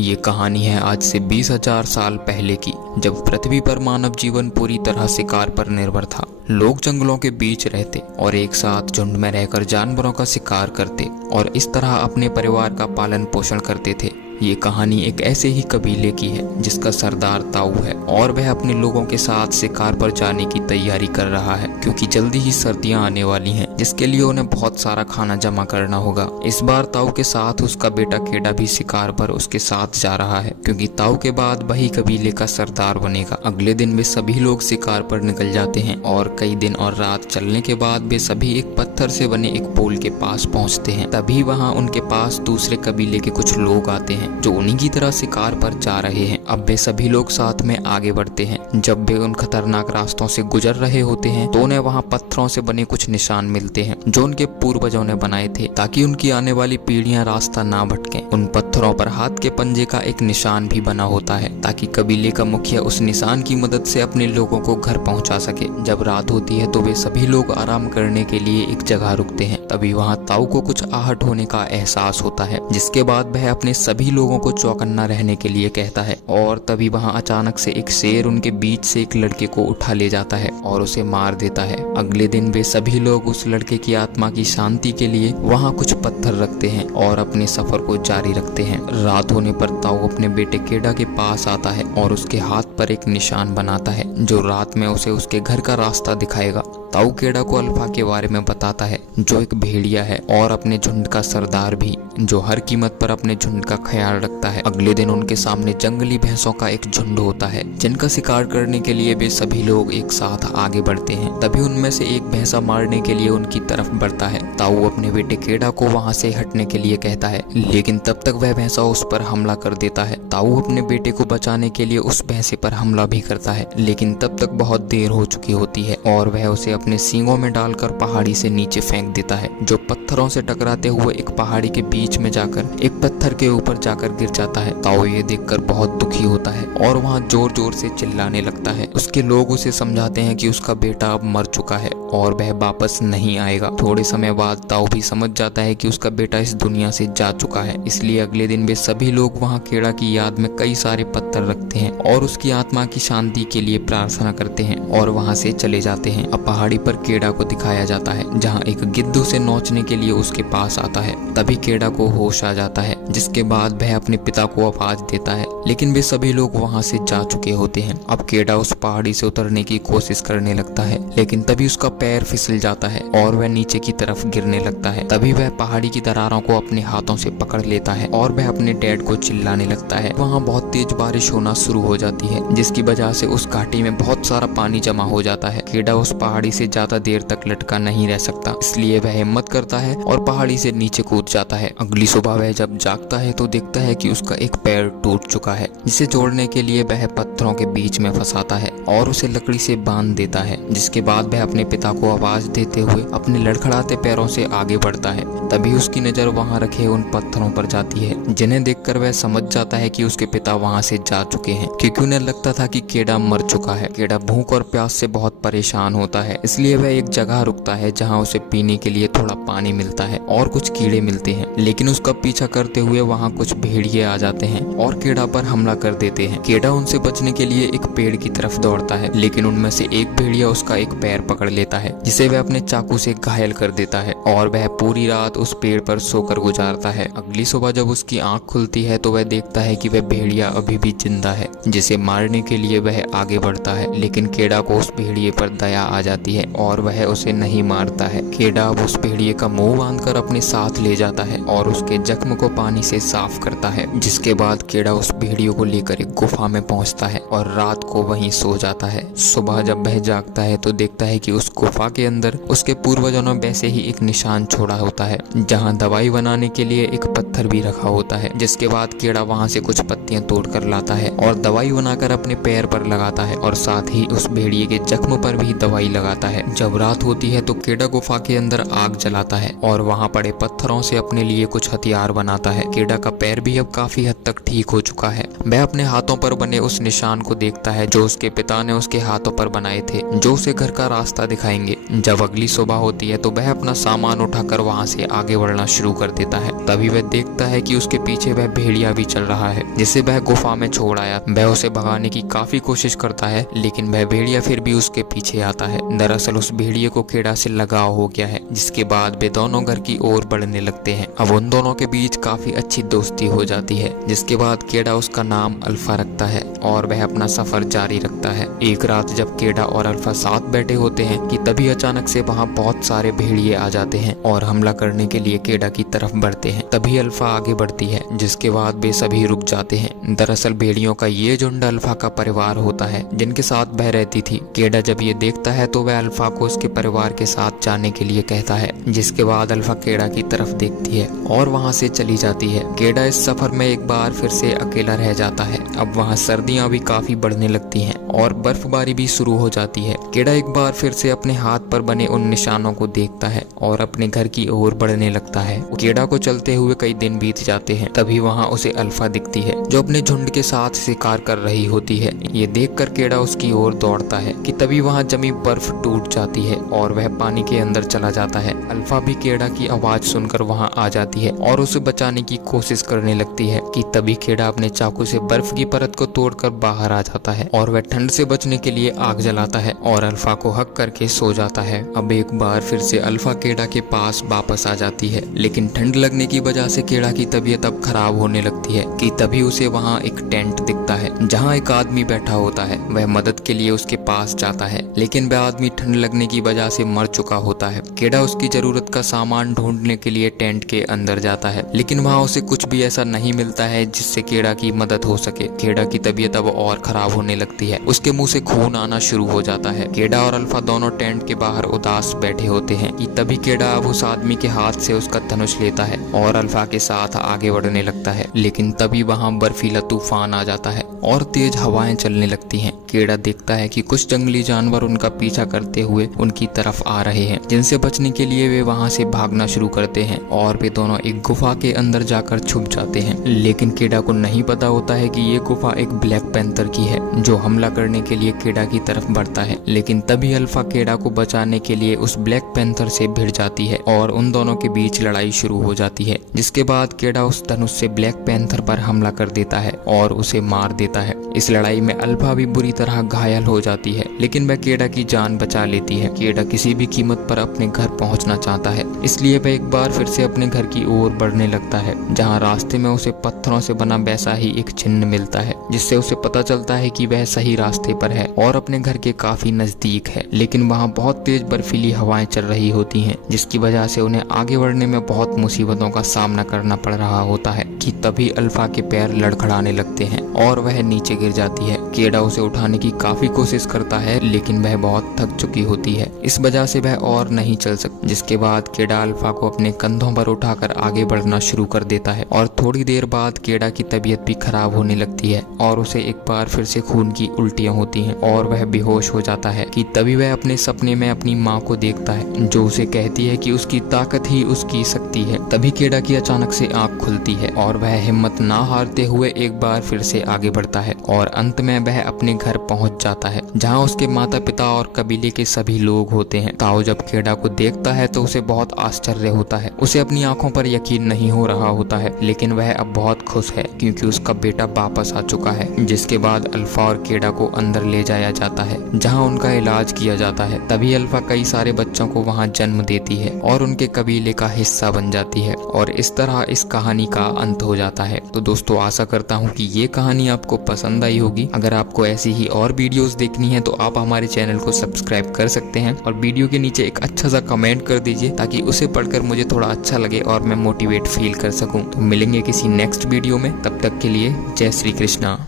ये कहानी है आज से 20,000 साल पहले की, जब पृथ्वी पर मानव जीवन पूरी तरह शिकार पर निर्भर था। लोग जंगलों के बीच रहते और एक साथ झुंड में रहकर जानवरों का शिकार करते और इस तरह अपने परिवार का पालन पोषण करते थे। ये कहानी एक ऐसे ही कबीले की है जिसका सरदार ताऊ है और वह अपने लोगों के साथ शिकार पर जाने की तैयारी कर रहा है, क्योंकि जल्दी ही सर्दियां आने वाली हैं, जिसके लिए उन्हें बहुत सारा खाना जमा करना होगा। इस बार ताऊ के साथ उसका बेटा केडा भी शिकार पर उसके साथ जा रहा है, क्योंकि ताऊ के बाद वही कबीले का सरदार बनेगा। अगले दिन वे सभी लोग शिकार पर निकल जाते हैं और कई दिन और रात चलने के बाद वे सभी एक पत्थर से बने एक पोल के पास पहुंचते हैं। तभी वहां उनके पास दूसरे कबीले के कुछ लोग आते हैं जो उन्हीं की तरह शिकार पर जा रहे हैं। अब वे सभी लोग साथ में आगे बढ़ते हैं। जब वे उन खतरनाक रास्तों से गुजर रहे होते हैं तो उन्हें वहां पत्थरों से बने कुछ निशान मिलते हैं जो उनके पूर्वजों ने बनाए थे, ताकि उनकी आने वाली पीढ़ियां रास्ता ना भटकें। उन पत्थरों पर हाथ के पंजे का एक निशान भी बना होता है, ताकि कबीले का मुखिया उस निशान की मदद से अपने लोगों को घर पहुंचा सके। जब रात होती है तो वे सभी लोग आराम करने के लिए एक जगह रुकते हैं। तभी वहाँ ताऊ को कुछ आहट होने का एहसास होता है, जिसके बाद वह अपने सभी लोगों को चौकन्ना रहने के लिए कहता है। और तभी वहाँ अचानक से एक शेर उनके बीच से एक लड़के को उठा ले जाता है और उसे मार देता है। अगले दिन वे सभी लोग उस लड़के की आत्मा की शांति के लिए वहाँ कुछ पत्थर रखते हैं और अपने सफर को जारी रखते हैं। रात होने पर ताऊ अपने बेटे केडा के पास आता है और उसके हाथ पर एक निशान बनाता है जो रात में उसे उसके घर का रास्ता दिखाएगा। ताऊ केडा को अल्फा के बारे में बताता है, जो एक भेड़िया है और अपने झुंड का सरदार भी, जो हर कीमत पर अपने झुंड का ख्याल रखता है। अगले दिन उनके सामने जंगली भैंसों का एक झुंड होता है, जिनका शिकार करने के लिए वे सभी लोग एक साथ आगे बढ़ते हैं। तभी उनमें से एक भैंसा मारने के लिए उनकी तरफ बढ़ता है। ताऊ अपने बेटे केडा को वहां से हटने के लिए कहता है, लेकिन तब तक वह भैंसा उस पर हमला कर देता है। ताऊ अपने बेटे को बचाने के लिए उस भैंसे पर हमला भी करता है, लेकिन तब तक बहुत देर हो चुकी होती है और वह उसे अपने सींगों में डालकर पहाड़ी से नीचे फेंक देता है, जो पत्थरों से टकराते हुए एक पहाड़ी के बीच में जाकर एक पत्थर के ऊपर जाकर गिर जाता है। ताऊ ये देखकर बहुत दुखी होता है और वहाँ जोर जोर से चिल्लाने लगता है। उसके लोग उसे समझाते हैं कि उसका बेटा अब मर चुका है और वह वापस नहीं आएगा। थोड़े समय बाद ताऊ भी समझ जाता है कि उसका बेटा इस दुनिया से जा चुका है, इसलिए अगले दिन वे सभी लोग वहाँ केडा की याद में कई सारे पत्थर रखते हैं और उसकी आत्मा की शांति के लिए प्रार्थना करते हैं और वहाँ से चले जाते हैं। अब पहाड़ी पर केडा को दिखाया जाता है, जहाँ एक गिद्ध उसे नोचने के लिए उसके पास आता है। तभी केडा को होश आ जाता है, जिसके बाद वह अपने पिता को आवाज देता है, लेकिन वे सभी लोग वहाँ से जा चुके होते हैं। अब केडा उस पहाड़ी से उतरने की कोशिश करने लगता है, लेकिन तभी उसका पैर फिसल जाता है और वह नीचे की तरफ गिरने लगता है। तभी वह पहाड़ी की दरारों को अपने हाथों से पकड़ लेता है और वह अपने डैड को चिल्लाने लगता है। वहाँ बहुत तेज बारिश होना शुरू हो जाती है, जिसकी वजह से उस घाटी में बहुत सारा पानी जमा हो जाता है। केडा उस पहाड़ी से ज्यादा देर तक लटका नहीं रह सकता, इसलिए वह हिम्मत करता है और पहाड़ी से नीचे कूद जाता है। अगली सुबह वह जब जागता है तो देखता है कि उसका एक पैर टूट चुका है, जिसे जोड़ने के लिए वह पत्थरों के बीच में फंसाता है और उसे लकड़ी से बांध देता है। जिसके बाद वह अपने पिता को आवाज देते हुए अपने लड़खड़ाते पैरों से आगे बढ़ता है। तभी उसकी नजर वहां रखे उन पत्थरों पर जाती है, जिन्हें देखकर वह समझ जाता है कि उसके पिता वहां से जा चुके हैं, क्योंकि उन्हें लगता था कि केडा मर चुका है। केडा भूख और प्यास से बहुत परेशान होता है, इसलिए वह एक जगह रुकता है जहाँ उसे पीने के लिए थोड़ा पानी मिलता है और कुछ कीड़े मिलते हैं। लेकिन उसका पीछा करते हुए वहाँ कुछ भेड़िए आ जाते हैं और केडा पर हमला कर देते हैं। केडा उनसे बचने के लिए एक पेड़ की तरफ दौड़ता है, लेकिन उनमें से एक भेड़िया उसका एक पैर पकड़ लेता है, जिसे वह अपने चाकू से घायल कर देता है और वह पूरी रात उस पेड़ पर सोकर गुजारता है। अगली सुबह जब उसकी आंख खुलती है तो वह देखता है कि वह भेड़िया अभी भी जिंदा है, जिसे मारने के लिए वह आगे बढ़ता है। लेकिन केडा को उस भेड़िए पर दया आ जाती है और वह उसे नहीं मारता है। केडा अब उस भेड़िए का मुंह बांधकर अपने साथ ले जाता है और उसके जख्म को पानी से साफ करता है। जिसके बाद केडा उस भेड़िए को लेकर एक गुफा में पहुंचता है और रात को वहीं सो जाता है। सुबह जब वह जागता है तो देखता है कि उस गुफा के अंदर उसके पूर्वजों ने वैसे ही एक निशान छोड़ा होता है, जहाँ दवाई बनाने के लिए एक पत्थर भी रखा होता है। जिसके बाद केडा वहाँ से कुछ पत्तियां तोड़कर लाता है और दवाई बनाकर अपने पैर पर लगाता है और साथ ही उस भेड़िए के जख्म पर भी दवाई लगाता जाता है। जब रात होती है तो केडा गुफा के अंदर आग जलाता है और वहाँ पड़े पत्थरों से अपने लिए कुछ हथियार बनाता है। केडा का पैर भी अब काफी हद तक ठीक हो चुका है। वह अपने हाथों पर बने उस निशान को देखता है जो उसके पिता ने उसके हाथों पर बनाए थे, जो उसे घर का रास्ता दिखाएंगे। जब अगली सुबह होती है तो वह अपना सामान उठाकर वहाँ से आगे बढ़ना शुरू कर देता है। तभी वह देखता है कि उसके पीछे वह भेड़िया भी चल रहा है जिसे वह गुफा में छोड़ आया। वह उसे भगाने की काफी कोशिश करता है लेकिन वह भेड़िया फिर भी उसके पीछे आता है। दरअसल उस भेड़िए को केडा से लगाव हो गया है, जिसके बाद वे दोनों घर की ओर बढ़ने लगते हैं। अब उन दोनों के बीच काफी अच्छी दोस्ती हो जाती है, जिसके बाद केडा उसका नाम अल्फा रखता है और वह अपना सफर जारी रखता है। एक रात जब केडा और अल्फा साथ बैठे होते हैं कि तभी अचानक से वहाँ बहुत सारे भेड़िए आ जाते हैं और हमला करने के लिए केडा की तरफ बढ़ते हैं। तभी अल्फा आगे बढ़ती है, जिसके बाद वे सभी रुक जाते हैं। दरअसल भेड़ियों का ये झुंड अल्फा का परिवार होता है जिनके साथ वह रहती थी। केडा जब ये देखता है तो वह अल्फा को उसके परिवार के साथ जाने के लिए कहता है, जिसके बाद अल्फा केडा की तरफ देखती है और वहाँ से चली जाती है। केडा इस सफर में एक बार फिर से अकेला रह जाता है। अब वहाँ सर्दियाँ भी काफी बढ़ने लगती हैं और बर्फबारी भी शुरू हो जाती है। केडा एक बार फिर से अपने हाथ पर बने उन निशानों को देखता है और अपने घर की ओर बढ़ने लगता है। केडा को चलते हुए कई दिन बीत जाते हैं। तभी वहाँ उसे अल्फा दिखती है जो अपने झुंड के साथ शिकार कर रही होती है। ये देखकर केडा उसकी ओर दौड़ता है कि तभी वहाँ जमी बर्फ टूट जाती है और वह पानी के अंदर चला जाता है। अल्फा भी केडा की आवाज सुनकर वहाँ आ जाती है और उसे बचाने की कोशिश करने लगती है कि तभी केडा अपने चाकू से बर्फ की परत को तोड़कर बाहर आ जाता है और वह ठंड से बचने के लिए आग जलाता है और अल्फा को हक करके सो जाता है। अब एक बार फिर से अल्फा केडा के पास वापस आ जाती है, लेकिन ठंड लगने की वजह से केडा की तबीयत अब खराब होने लगती है कि तभी उसे वहाँ एक टेंट दिखता है जहाँ एक आदमी बैठा होता है। वह मदद के लिए उसके पास जाता है, लेकिन वह आदमी ठंड लगने की वजह से मर चुका होता है। केडा उसकी जरूरत का सामान ढूंढने के लिए टेंट के अंदर जाता है, लेकिन वहाँ उसे कुछ भी ऐसा नहीं मिलता है जिससे केडा की मदद हो सके। केडा की तबीयत अब और खराब होने लगती है, उसके मुंह से खून आना शुरू हो जाता है। केडा और अल्फा दोनों टेंट के बाहर उदास बैठे होते हैं कि तभी केडा अब उस आदमी के हाथ से उसका धनुष लेता है और अल्फा के साथ आगे बढ़ने लगता है। लेकिन तभी वहाँ बर्फीला तूफान आ जाता है और तेज हवाएं चलने लगती हैं। केडा देखता है कि कुछ जंगली जानवर उनका पीछा करते हुए उनकी तरफ आ रहे हैं, जिनसे बचने के लिए वे वहाँ से भागना शुरू करते हैं और वे दोनों एक गुफा के अंदर जाकर छुप जाते हैं। लेकिन केडा को नहीं पता होता है कि ये गुफा एक ब्लैक पैंथर की है जो हमला करने के लिए केडा की तरफ बढ़ता है। लेकिन तभी अल्फा केडा को बचाने के लिए उस ब्लैक पैंथर से भिड़ जाती है और उन दोनों के बीच लड़ाई शुरू हो जाती है, जिसके बाद केडा उस धनुष से ब्लैक पैंथर पर हमला कर देता है और उसे मार देता है। इस लड़ाई में अल्फा भी बुरी तरह घायल हो जाती है, लेकिन वह केडा की जान बचा लेती है। केडा किसी भी कीमत पर अपने घर पहुंचना चाहता है, इसलिए वह एक बार फिर से अपने घर की ओर बढ़ने लगता है, जहां रास्ते में उसे पत्थरों से बना वैसा ही एक चिन्ह मिलता है, जिससे उसे पता चलता है कि वह सही रास्ते पर है और अपने घर के काफी नजदीक है। लेकिन वहाँ बहुत तेज बर्फीली हवाएं चल रही होती हैं, जिसकी वजह से उन्हें आगे बढ़ने में बहुत मुसीबतों का सामना करना पड़ रहा होता है कि तभी अल्फा के पैर लड़खड़ाने लगते हैं और वह नीचे गिर जाती है। केडा उसे उठाने की काफी कोशिश करता है, लेकिन वह बहुत थक चुकी होती है, इस वजह से वह और नहीं चल सकती। जिसके बाद केडा अल्फा को अपने कंधों पर उठाकर आगे बढ़ना शुरू कर देता है और थोड़ी देर बाद केडा की तबीयत भी खराब होने लगती है और उसे एक बार फिर से खून की उल्टियां होती हैं और वह बेहोश हो जाता है कि तभी वह अपने सपने में अपनी माँ को देखता है, जो उसे कहती है कि उसकी ताकत ही उसकी शक्ति है। तभी केडा की अचानक से आंख खुलती है और वह हिम्मत ना हारते हुए एक बार फिर से आगे बढ़ता है और अंत में वह अपने घर पहुंच जाता है, जहां उसके माता पिता और कबीले के सभी लोग होते हैं। ताऊ जब केडा को देखता है तो उसे बहुत आश्चर्य होता है, उसे अपनी आंखों पर यकीन नहीं हो रहा होता है, लेकिन वह अब बहुत खुश है क्योंकि उसका बेटा वापस आ चुका है। जिसके बाद अल्फा और केडा को अंदर ले जाया जाता है, जहां उनका इलाज किया जाता है। तभी अल्फा कई सारे बच्चों को वहां जन्म देती है और उनके कबीले का हिस्सा बन जाती है और इस तरह इस कहानी का अंत हो जाता है। तो दोस्तों, आशा करता हूँ कि ये कहानी आपको पसंद आई होगी। अगर आपको ऐसी ही और वीडियोस देखनी है तो आप हमारे चैनल को सब्सक्राइब कर सकते हैं और वीडियो के नीचे एक अच्छा सा कमेंट कर दीजिए ताकि उसे पढ़कर मुझे थोड़ा अच्छा लगे और मैं मोटिवेट फील कर सकूं। तो मिलेंगे किसी नेक्स्ट वीडियो में, तब तक के लिए जय श्री कृष्णा।